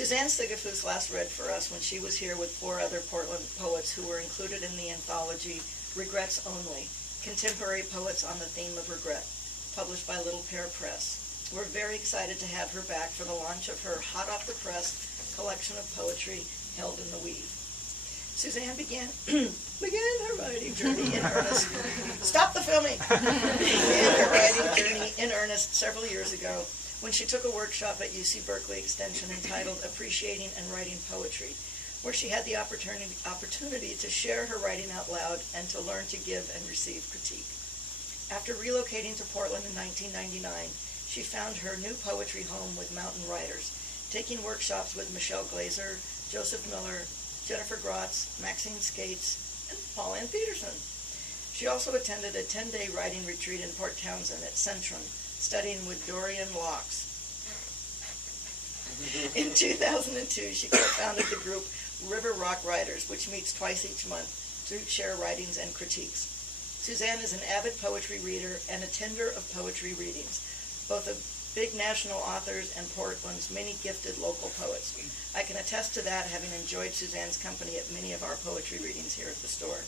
Suzanne Sigafoos last read for us when she was here with 4 other Portland poets who were included in the anthology Regrets Only, Contemporary Poets on the Theme of Regret, published by Little Pear Press. We're very excited to have her back for the launch of her hot-off-the-press collection of poetry, Held in the Weave. Suzanne began her writing journey in earnest. Stop the filming! Began her writing journey in earnest several years ago when she took a workshop at UC Berkeley Extension entitled Appreciating and Writing Poetry, where she had the opportunity to share her writing out loud and to learn to give and receive critique. After relocating to Portland in 1999, she found her new poetry home with mountain writers, taking workshops with Michelle Glazer, Joseph Miller, Jennifer Grotz, Maxine Skates, and Paul Ann Peterson. She also attended a 10-day writing retreat in Port Townsend at Centrum, studying with Dorian Locks. In 2002, she co-founded the group River Rock Writers, which meets twice each month to share writings and critiques. Suzanne is an avid poetry reader and attender of poetry readings, both of big national authors and Portland's many gifted local poets. I can attest to that, having enjoyed Suzanne's company at many of our poetry readings here at the store.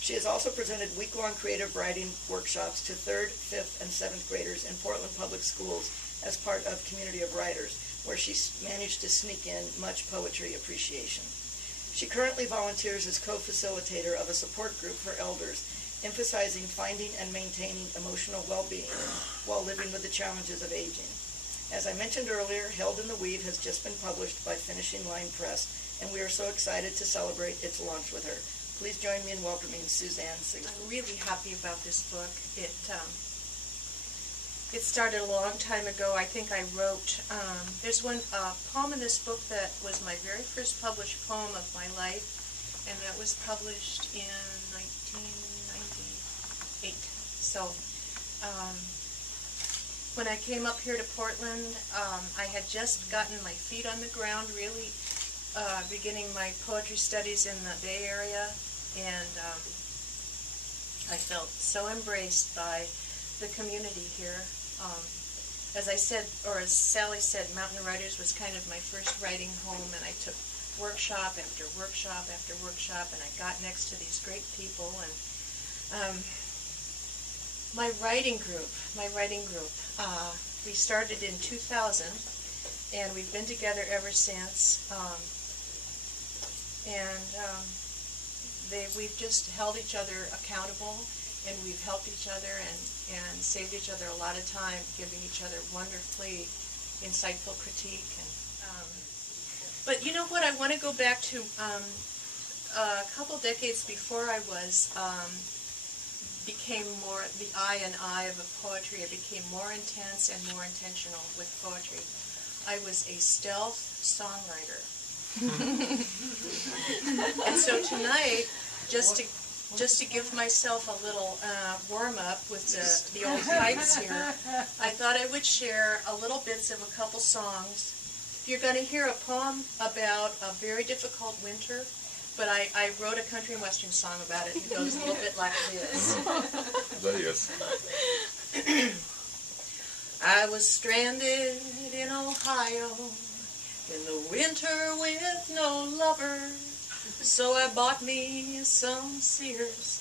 She has also presented week-long creative writing workshops to 3rd, 5th, and 7th graders in Portland Public Schools as part of Community of Writers, where she managed to sneak in much poetry appreciation. She currently volunteers as co-facilitator of a support group for elders, emphasizing finding and maintaining emotional well-being while living with the challenges of aging. As I mentioned earlier, Held in the Weave has just been published by Finishing Line Press, and we are so excited to celebrate its launch with her. Please join me in welcoming Suzanne Sigafoos. I'm really happy about this book. It started a long time ago. I think I wrote, there's one poem in this book that was my very first published poem of my life, and that was published in 1998. So when I came up here to Portland, I had just gotten my feet on the ground, really beginning my poetry studies in the Bay Area, and I felt so embraced by the community here. As I said, or as Sally said, Mountain Writers was kind of my first writing home, and I took workshop after workshop after workshop, and I got next to these great people. And my writing group, we started in 2000, and we've been together ever since. We've just held each other accountable, and we've helped each other and saved each other a lot of time, giving each other wonderfully insightful critique. But you know what? I want to go back to a couple decades before I became more the I and I of poetry. I became more intense and more intentional with poetry. I was a stealth songwriter. And so tonight, just to give myself a little warm-up with the old pipes here, I thought I would share a little bits of a couple songs. You're going to hear a poem about a very difficult winter, but I wrote a country and western song about it. It goes a little bit like this. I was stranded in Ohio in the winter with no lover, so I bought me some Sears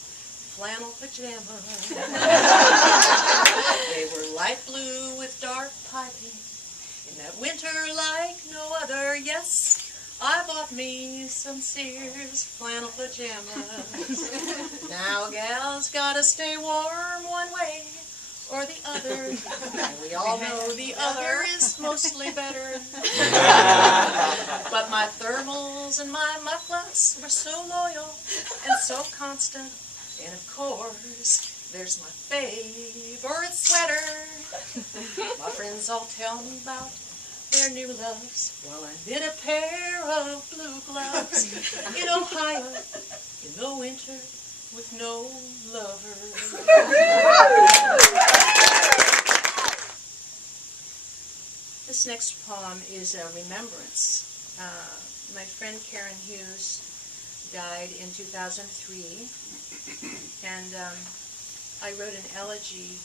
flannel pajamas. They were light blue with dark piping. In that winter like no other, yes, I bought me some Sears flannel pajamas. Now gals gotta stay warm one way or the other, and we all know the other is mostly better. But my thermals and my mufflets were so loyal and so constant, and of course, there's my favorite sweater. My friends all tell me about their new loves, while I knit a pair of blue gloves in Ohio in the winter with no lover. This next poem is a remembrance. My friend Karen Hughes died in 2003, and I wrote an elegy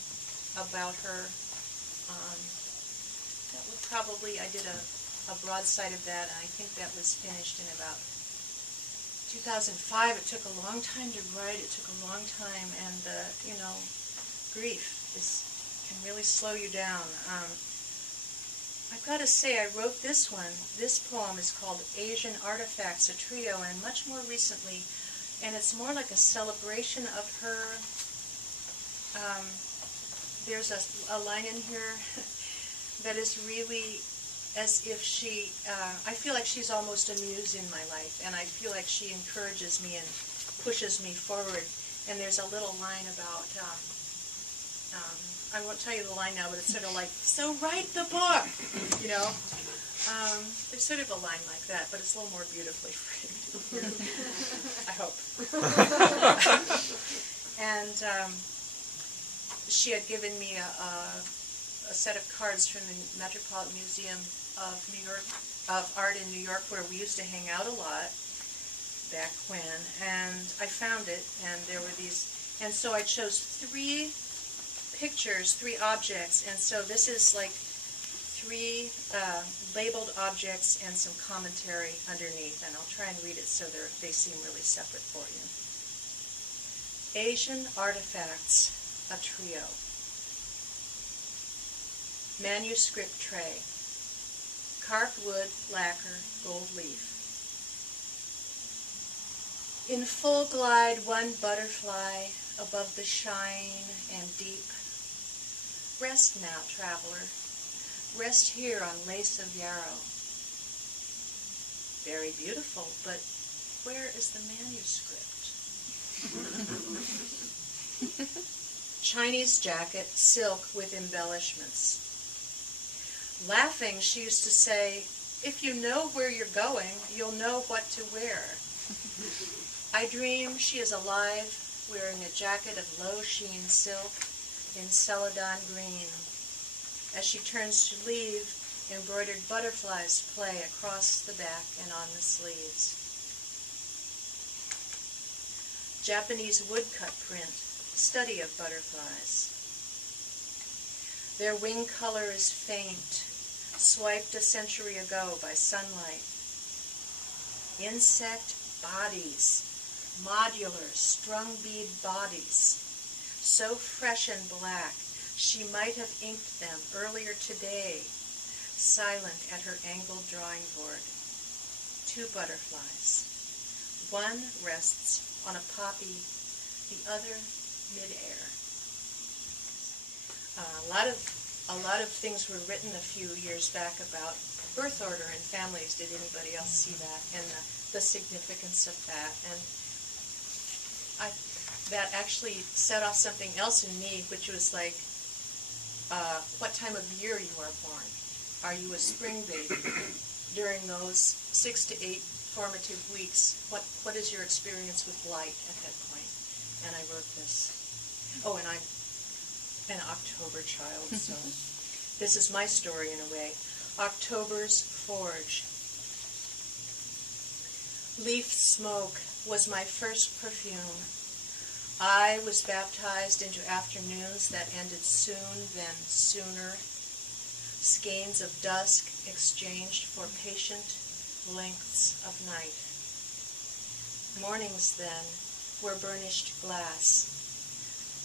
about her. I did a a broadside of that, and I think that was finished in about 2005. It took a long time to write. It took a long time, and grief can really slow you down. I've got to say, I wrote this one. This poem is called Asian Artifacts, a trio, and much more recently, and it's more like a celebration of her. There's a line in here that is really as if she, I feel like she's almost a muse in my life, and I feel like she encourages me and pushes me forward. And there's a little line about, I won't tell you the line now, but it's sort of like, so write the book, you know. There's sort of a line like that, but it's a little more beautifully framed, I hope. And she had given me a set of cards from the Metropolitan Museum of New York, of Art in New York, where we used to hang out a lot back when, and I found it, and there were these, and so I chose 3 pictures, 3 objects, and so this is like 3 labeled objects and some commentary underneath, and I'll try and read it so they seem really separate for you. Asian Artifacts, a trio. Manuscript tray. Carved wood, lacquer, gold leaf. In full glide one butterfly above the shine and deep. Rest now, traveler. Rest here on lace of yarrow. Very beautiful, but where is the manuscript? Chinese jacket, silk with embellishments. Laughing, she used to say, if you know where you're going, you'll know what to wear. I dream she is alive, wearing a jacket of low sheen silk in celadon green. As she turns to leave, embroidered butterflies play across the back and on the sleeves. Japanese woodcut print, study of butterflies. Their wing color is faint, swiped a century ago by sunlight. Insect bodies, modular, strung bead bodies, so fresh and black, she might have inked them earlier today, silent at her angled drawing board. 2 butterflies. One rests on a poppy, the other midair. A lot of things were written a few years back about birth order in families. Did anybody else see that? And the significance of that. And that actually set off something else in me, which was like, what time of year you are born. Are you a spring baby? During those 6 to 8 formative weeks, what is your experience with light at that point? And I wrote this. Oh, and I'm an October child, so this is my story in a way. October's Forge. Leaf smoke was my first perfume. I was baptized into afternoons that ended soon, then sooner. Skeins of dusk exchanged for patient lengths of night. Mornings then were burnished glass.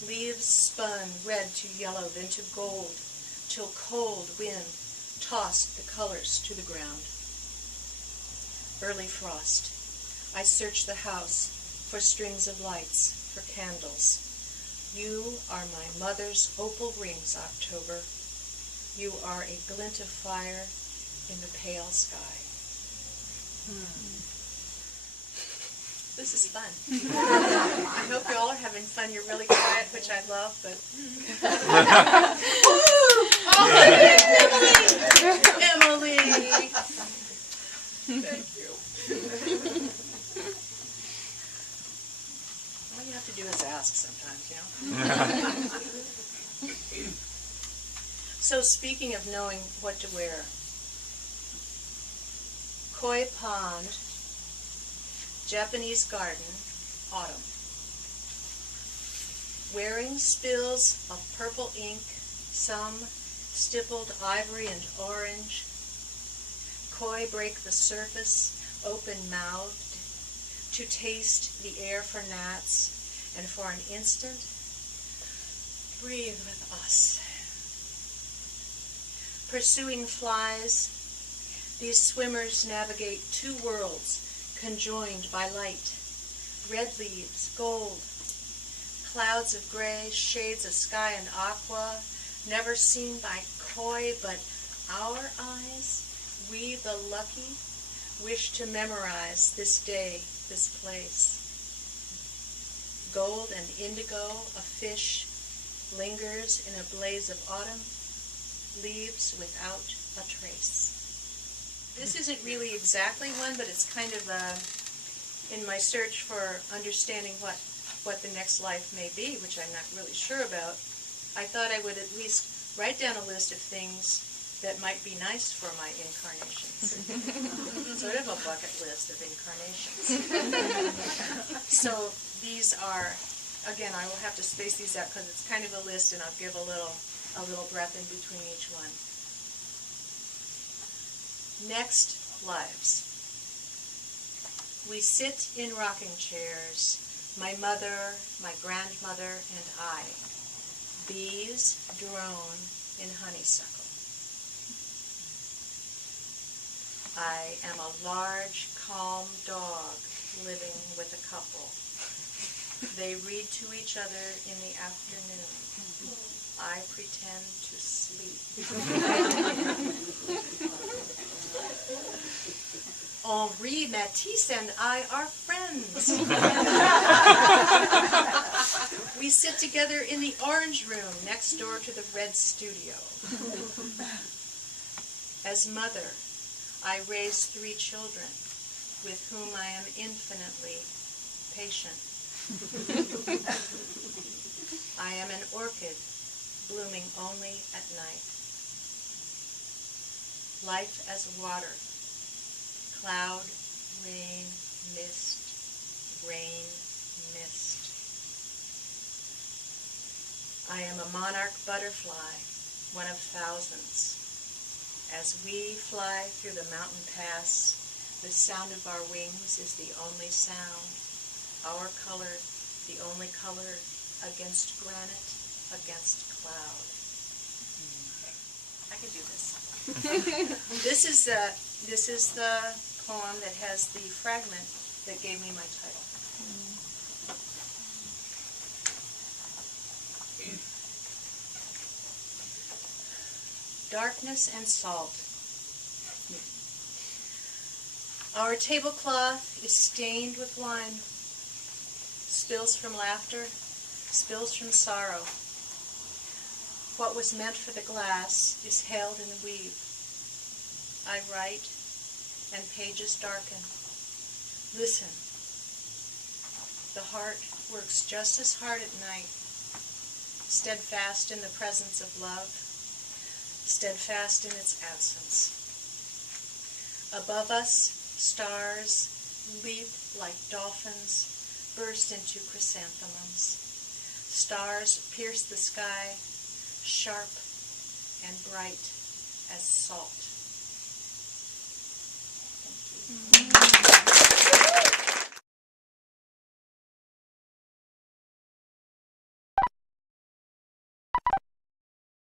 Leaves spun red to yellow, then to gold, till cold wind tossed the colors to the ground. Early frost. I searched the house for strings of lights, for candles. You are my mother's opal rings, October. You are a glint of fire in the pale sky. This is fun. I hope you all are having fun. You're really quiet, which I love, but... Oh, Emily! Thank you. All you have to do is ask sometimes, you know? So speaking of knowing what to wear, Koi Pond, Japanese garden, autumn. Wearing spills of purple ink, some stippled ivory and orange. koi break the surface, open-mouthed, to taste the air for gnats, and for an instant, breathe with us. Pursuing flies, these swimmers navigate two worlds conjoined by light. Red leaves, gold, clouds of gray, shades of sky and aqua, never seen by koi, but our eyes, we the lucky, wish to memorize this day, this place. Gold and indigo, a fish, lingers in a blaze of autumn, leaves without a trace. This isn't really exactly one, but it's kind of in my search for understanding what the next life may be, which I'm not really sure about. I thought I would at least write down a list of things that might be nice for my incarnations. Sort of a bucket list of incarnations. So these are, again, I will have to space these out because it's kind of a list, and I'll give a little breath in between each one. Next lives. We sit in rocking chairs, my mother, my grandmother, and I. Bees drone in honeysuckle. I am a large, calm dog living with a couple. They read to each other in the afternoon. I pretend to sleep. Henri Matisse and I are friends. We sit together in the orange room next door to the red studio. As mother, I raise 3 children with whom I am infinitely patient. I am an orchid blooming only at night. Life as water. Cloud, rain, mist, rain, mist. I am a monarch butterfly, one of thousands. As we fly through the mountain pass, the sound of our wings is the only sound. Our color, the only color against granite, against cloud. I can do this. This is the poem that has the fragment that gave me my title. Darkness and salt. Our tablecloth is stained with wine. Spills from laughter, spills from sorrow. What was meant for the glass is held in the weave. I write, and pages darken. Listen. The heart works just as hard at night, steadfast in the presence of love, steadfast in its absence. Above us, stars leap like dolphins, burst into chrysanthemums. Stars pierce the sky, sharp and bright as salt. Thank you.